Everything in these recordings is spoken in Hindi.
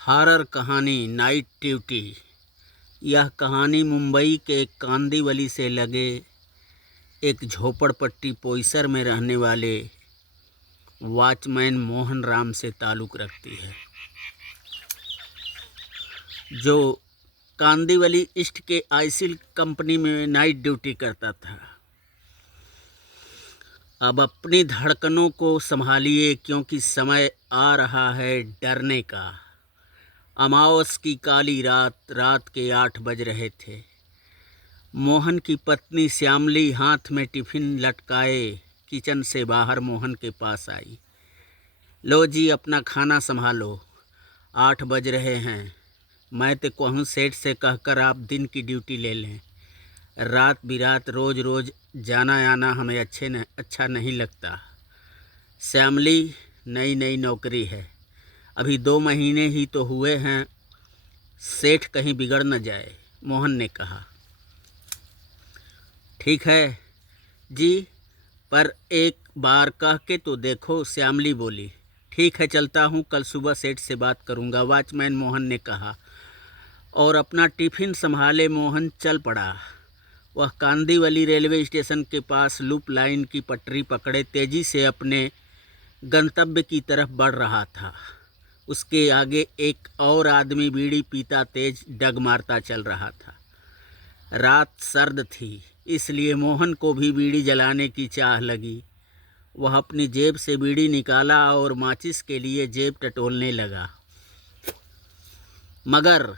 हॉरर कहानी नाइट ड्यूटी। यह कहानी मुंबई के कांदिवली से लगे एक झोपड़पट्टी पोईसर में रहने वाले वॉचमैन मोहन राम से ताल्लुक़ रखती है, जो कांदिवली ईस्ट के आइसिल कंपनी में नाइट ड्यूटी करता था। अब अपनी धड़कनों को संभालिए, क्योंकि समय आ रहा है डरने का। अमावस की काली रात के 8 बज रहे थे। मोहन की पत्नी श्यामली हाथ में टिफिन लटकाए किचन से बाहर मोहन के पास आई। लो जी, अपना खाना संभालो, 8 बज रहे हैं। मैं तो कहूँ सेठ से कहकर आप दिन की ड्यूटी ले लें। रात बिरात रोज़ रोज़ जाना आना हमें अच्छा नहीं लगता। श्यामली, नई नौकरी है, अभी 2 महीने ही तो हुए हैं, सेठ कहीं बिगड़ न जाए, मोहन ने कहा। ठीक है जी, पर एक बार कह के तो देखो, श्यामली बोली। ठीक है, चलता हूँ, कल सुबह सेठ से बात करूँगा, वॉचमैन मोहन ने कहा। और अपना टिफिन संभाले मोहन चल पड़ा। वह कांदिवली रेलवे स्टेशन के पास लूप लाइन की पटरी पकड़े तेज़ी से अपने गंतव्य की तरफ बढ़ रहा था। उसके आगे एक और आदमी बीड़ी पीता तेज डग मारता चल रहा था। रात सर्द थी, इसलिए मोहन को भी बीड़ी जलाने की चाह लगी। वह अपनी जेब से बीड़ी निकाला और माचिस के लिए जेब टटोलने लगा, मगर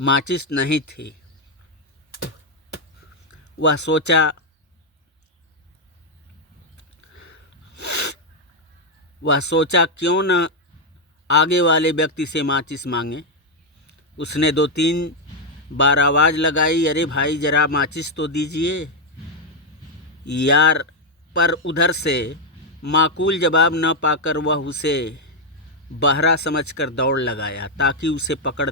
माचिस नहीं थी। वह सोचा क्यों न आगे वाले व्यक्ति से माचिस मांगे। उसने 2-3 बार आवाज़ लगाई, अरे भाई ज़रा माचिस तो दीजिए यार। पर उधर से माकूल जवाब न पाकर वह उसे बहरा समझकर दौड़ लगाया ताकि उसे पकड़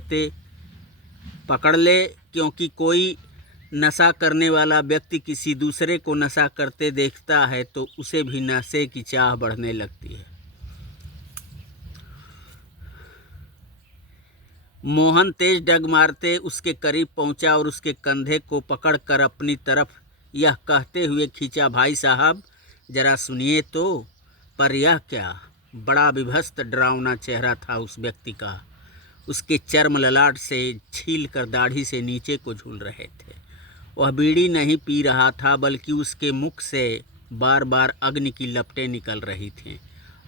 ले, क्योंकि कोई नशा करने वाला व्यक्ति किसी दूसरे को नशा करते देखता है तो उसे भी नशे की चाह बढ़ने लगती है। मोहन तेज डग मारते उसके करीब पहुंचा और उसके कंधे को पकड़कर अपनी तरफ यह कहते हुए खींचा, भाई साहब जरा सुनिए तो। पर यह क्या, बड़ा विभत्स डरावना चेहरा था उस व्यक्ति का। उसके चर्म ललाट से छील कर दाढ़ी से नीचे को झूल रहे थे। वह बीड़ी नहीं पी रहा था, बल्कि उसके मुख से बार बार अग्नि की लपटें निकल रही थीं।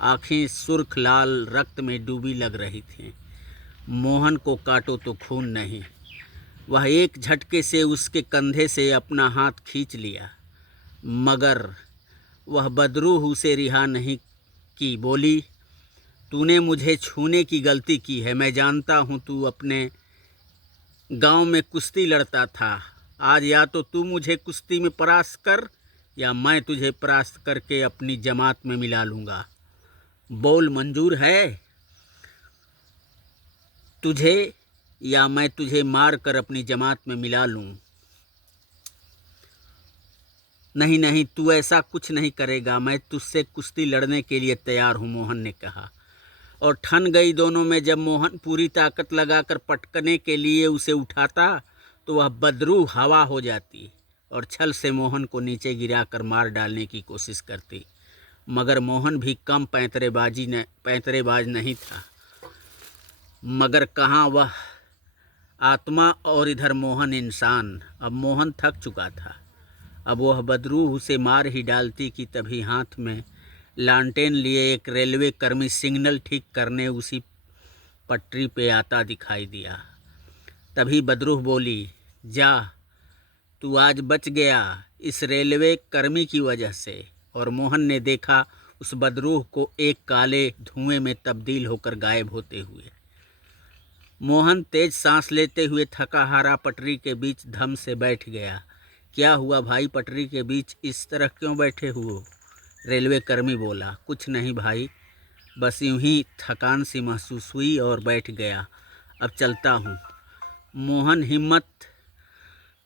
आँखें सुर्ख लाल रक्त में डूबी लग रही थीं। मोहन को काटो तो खून नहीं। वह एक झटके से उसके कंधे से अपना हाथ खींच लिया, मगर वह बदरूह उसे रिहा नहीं की। बोली, तूने मुझे छूने की गलती की है। मैं जानता हूँ तू अपने गांव में कुश्ती लड़ता था। आज या तो तू मुझे कुश्ती में परास्त कर, या मैं तुझे परास्त करके अपनी जमात में मिला लूँगा। बोल, मंजूर है तुझे, या मैं तुझे मार कर अपनी जमात में मिला लूँ? नहीं, तू ऐसा कुछ नहीं करेगा। मैं तुझसे कुश्ती लड़ने के लिए तैयार हूँ, मोहन ने कहा। और ठन गई दोनों में। जब मोहन पूरी ताकत लगाकर पटकने के लिए उसे उठाता तो वह बदरू हवा हो जाती और छल से मोहन को नीचे गिराकर मार डालने की कोशिश करती। मगर मोहन भी कम पैंतरेबाज नहीं था। मगर कहाँ वह आत्मा और इधर मोहन इंसान। अब मोहन थक चुका था। अब वह बदरू उसे मार ही डालती कि तभी हाथ में लालटेन लिए एक रेलवे कर्मी सिग्नल ठीक करने उसी पटरी पे आता दिखाई दिया। तभी बदरूह बोली, जा, तू आज बच गया इस रेलवे कर्मी की वजह से। और मोहन ने देखा उस बदरूह को एक काले धुएं में तब्दील होकर गायब होते हुए। मोहन तेज सांस लेते हुए थका हारा पटरी के बीच धम से बैठ गया। क्या हुआ भाई, पटरी के बीच इस तरह क्यों बैठे हुए? रेलवे कर्मी बोला, कुछ नहीं भाई, बस यूं ही थकान सी महसूस हुई और बैठ गया। अब चलता हूँ। मोहन हिम्मत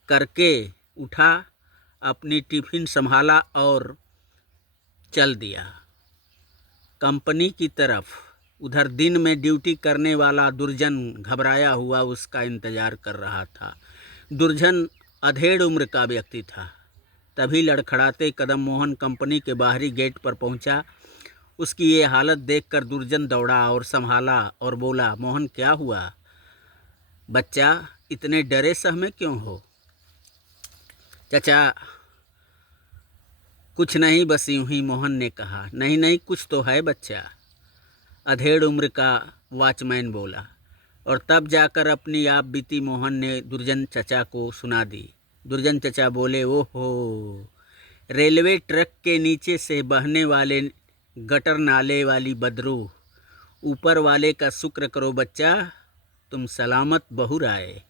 करके उठा, अपनी टिफिन संभाला और चल दिया कंपनी की तरफ। उधर दिन में ड्यूटी करने वाला दुर्जन घबराया हुआ उसका इंतजार कर रहा था। दुर्जन अधेड़ उम्र का व्यक्ति था। तभी लड़खड़ाते कदम मोहन कंपनी के बाहरी गेट पर पहुंचा। उसकी ये हालत देखकर दुर्जन दौड़ा और संभाला और बोला, मोहन क्या हुआ बच्चा, इतने डरे सहमे क्यों हो? चाचा कुछ नहीं, बस यूं ही, मोहन ने कहा। नहीं नहीं, कुछ तो है बच्चा, अधेड़ उम्र का वॉचमैन बोला। और तब जाकर अपनी आप बीती मोहन ने दुर्जन चचा को सुना दी। दुर्जन चचा बोले, ओहो, रेलवे ट्रैक के नीचे से बहने वाले गटर नाले वाली बदरू, ऊपर वाले का शुक्र करो बच्चा, तुम सलामत बहुर आए,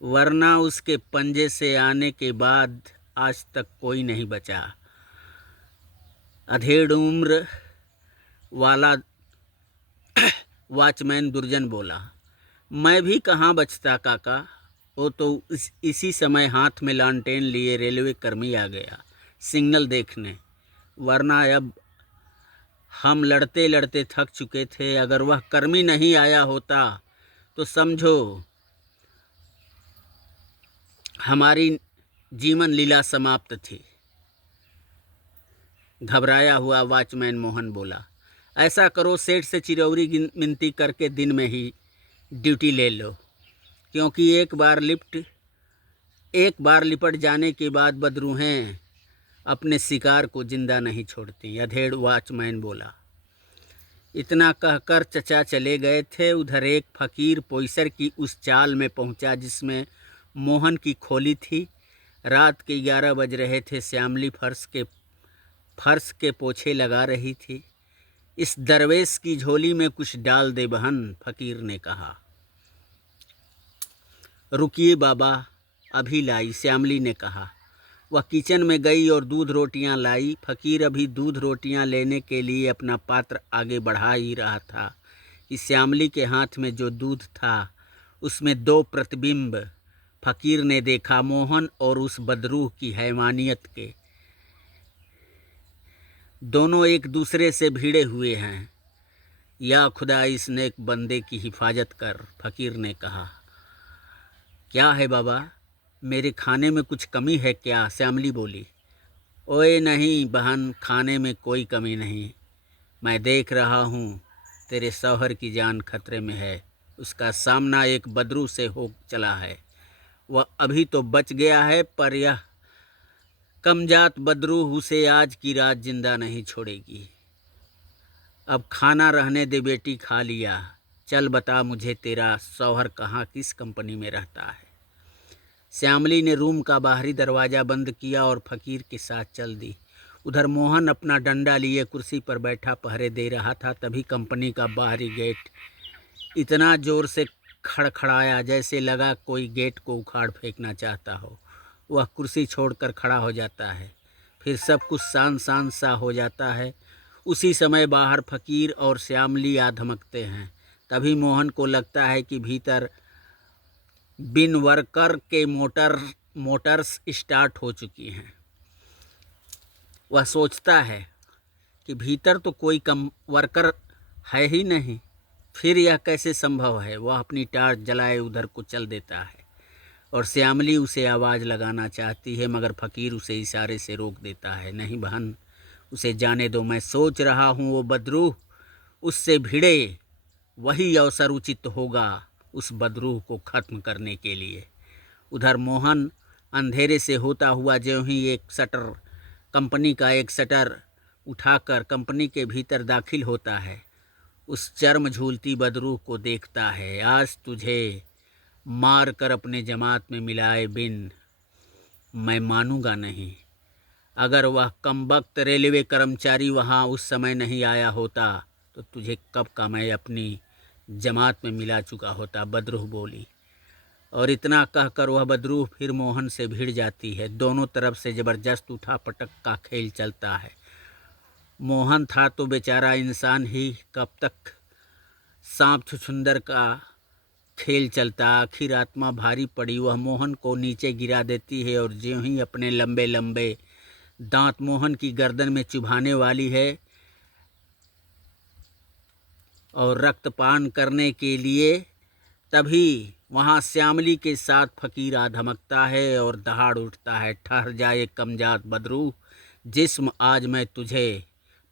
वरना उसके पंजे से आने के बाद आज तक कोई नहीं बचा। अधेड़ उम्र वाला वॉचमैन दुर्जन बोला, मैं भी कहाँ बचता काका, वो तो इसी समय हाथ में लालटेन लिए रेलवे कर्मी आ गया सिग्नल देखने, वरना अब हम लड़ते लड़ते थक चुके थे। अगर वह कर्मी नहीं आया होता तो समझो हमारी जीवन लीला समाप्त थी। घबराया हुआ वॉचमैन मोहन बोला, ऐसा करो, सेठ से चिरौरी मिनती करके दिन में ही ड्यूटी ले लो, क्योंकि एक बार लिपट जाने के बाद बदरूहें अपने शिकार को जिंदा नहीं छोड़ती। अधेड़ वॉचमैन बोला। इतना कहकर चचा चले गए थे। उधर एक फकीर पोईसर की उस चाल में पहुंचा जिसमें मोहन की खोली थी। रात के 11 बज रहे थे। श्यामली फर्श के पोछे लगा रही थी। इस दरवेश की झोली में कुछ डाल दे बहन, फकीर ने कहा। रुकिए बाबा, अभी लाई, श्यामली ने कहा। वह किचन में गई और दूध रोटियां लाई। फकीर अभी दूध रोटियां लेने के लिए अपना पात्र आगे बढ़ा ही रहा था कि श्यामली के हाथ में जो दूध था उसमें 2 प्रतिबिंब फकीर ने देखा, मोहन और उस बदरूह की हैवानियत के। दोनों एक दूसरे से भिड़े हुए हैं। या खुदा, इस नेक बंदे की हिफाजत कर, फकीर ने कहा। क्या है बाबा, मेरे खाने में कुछ कमी है क्या? श्यामली बोली। ओए नहीं बहन, खाने में कोई कमी नहीं। मैं देख रहा हूँ तेरे शौहर की जान खतरे में है। उसका सामना एक बदरू से हो चला है। वह अभी तो बच गया है, पर यह कमजात बदरू उसे आज की रात जिंदा नहीं छोड़ेगी। अब खाना रहने दे बेटी, खा लिया। चल बता मुझे, तेरा शौहर कहाँ, किस कंपनी में रहता है? श्यामली ने रूम का बाहरी दरवाज़ा बंद किया और फकीर के साथ चल दी। उधर मोहन अपना डंडा लिए कुर्सी पर बैठा पहरे दे रहा था। तभी कंपनी का बाहरी गेट इतना ज़ोर से खड़खड़ाया जैसे लगा कोई गेट को उखाड़ फेंकना चाहता हो। वह कुर्सी छोड़कर खड़ा हो जाता है। फिर सब कुछ शांत सा हो जाता है। उसी समय बाहर फकीर और श्यामली आ धमकते हैं। तभी मोहन को लगता है कि भीतर बिन वर्कर के मोटर्स स्टार्ट हो चुकी हैं। वह सोचता है कि भीतर तो कोई कम वर्कर है ही नहीं, फिर यह कैसे संभव है? वह अपनी टार्च जलाए उधर को चल देता है और श्यामली उसे आवाज़ लगाना चाहती है, मगर फकीर उसे इशारे से रोक देता है। नहीं बहन, उसे जाने दो। मैं सोच रहा हूँ वो बदरूह उससे भिड़े, वही अवसर उचित होगा उस बदरूह को ख़त्म करने के लिए। उधर मोहन अंधेरे से होता हुआ ज्यों ही कंपनी का एक शटर उठाकर कंपनी के भीतर दाखिल होता है, उस चर्म झूलती बदरूह को देखता है। आज तुझे मार कर अपने जमात में मिलाए बिन मैं मानूंगा नहीं। अगर वह कमबख्त रेलवे कर्मचारी वहाँ उस समय नहीं आया होता तो तुझे कब का मैं अपनी जमात में मिला चुका होता, बदरूह बोली। और इतना कहकर वह बदरूह फिर मोहन से भिड़ जाती है। दोनों तरफ से ज़बरदस्त उठा पटक का खेल चलता है। मोहन था तो बेचारा इंसान ही, कब तक सांप छुछुंदर का खेल चलता। आखिर आत्मा भारी पड़ी, वह मोहन को नीचे गिरा देती है और ज्यों ही अपने लंबे लंबे दांत मोहन की गर्दन में चुभाने वाली है, और रक्तपान करने के लिए। तभी वहाँ श्यामली के साथ फकीर आ धमकता है और दहाड़ उठता है, ठहर जाए कमजात बदरूह, जिस्म आज मैं तुझे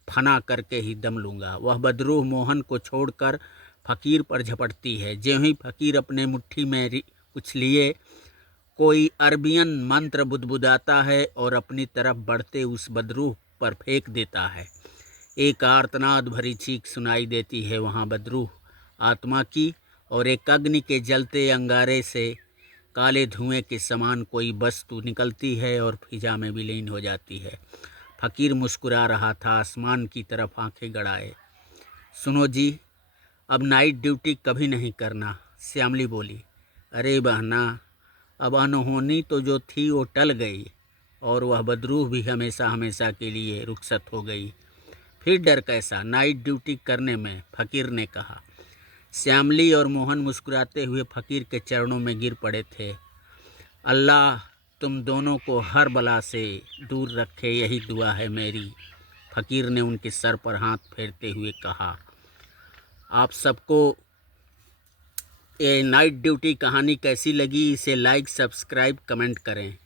फना करके ही दम लूँगा। वह बदरूह मोहन को छोड़कर फकीर पर झपटती है। ज्यों ही फकीर अपने मुट्ठी में कुछ लिए कोई अरबियन मंत्र बुदबुदाता है और अपनी तरफ बढ़ते उस बदरूह पर फेंक देता है। एक आर्तनाद भरी चीख सुनाई देती है वहाँ बदरूह आत्मा की, और एक अग्नि के जलते अंगारे से काले धुएं के समान कोई वस्तु निकलती है और फिजा में विलीन हो जाती है। फकीर मुस्कुरा रहा था, आसमान की तरफ आंखें गड़ाए। सुनो जी, अब नाइट ड्यूटी कभी नहीं करना, श्यामली बोली। अरे बहना, अब अनहोनी तो जो थी वो टल गई और वह बदरूह भी हमेशा हमेशा के लिए रुखसत हो गई। फिर डर कैसा नाइट ड्यूटी करने में, फकीर ने कहा। श्यामली और मोहन मुस्कुराते हुए फकीर के चरणों में गिर पड़े थे। अल्लाह तुम दोनों को हर बला से दूर रखे, यही दुआ है मेरी, फकीर ने उनके सर पर हाथ फेरते हुए कहा। आप सबको ये नाइट ड्यूटी कहानी कैसी लगी, इसे लाइक, सब्सक्राइब, कमेंट करें।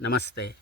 नमस्ते।